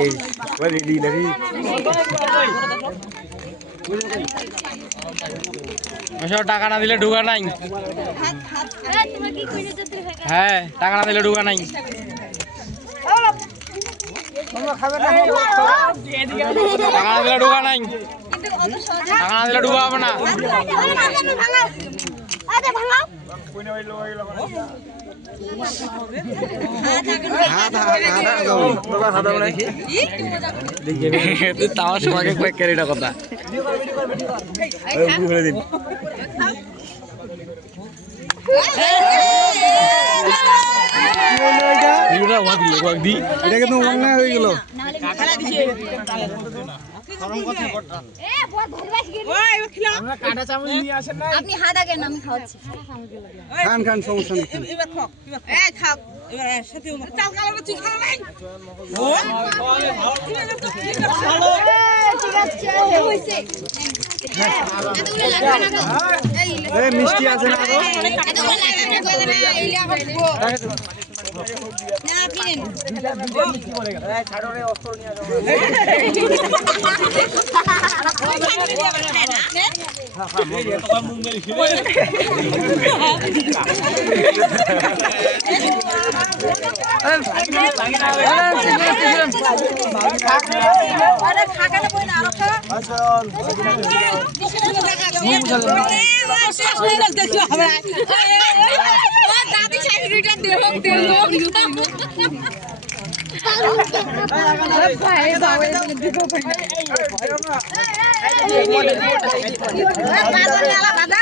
এই বলি দি নাকি ওসব টাকা না দিলে ঢুকা নাই। হ্যাঁ টাকা না দিলে ঢুকা নাই। টাকা না দিলে ঢুকা নাই। টাকা না দিলে ঢুকা হবে না। তাও সবাইকে কয়েক ক্যারিটা কথা এটা কিন্তু অন্যায় হয়ে গেল। আপনি হাত আগে আমি খাওয়াচ্ছি। খান খান সমস্যা নেই। মিষ্টি আছে না দাদা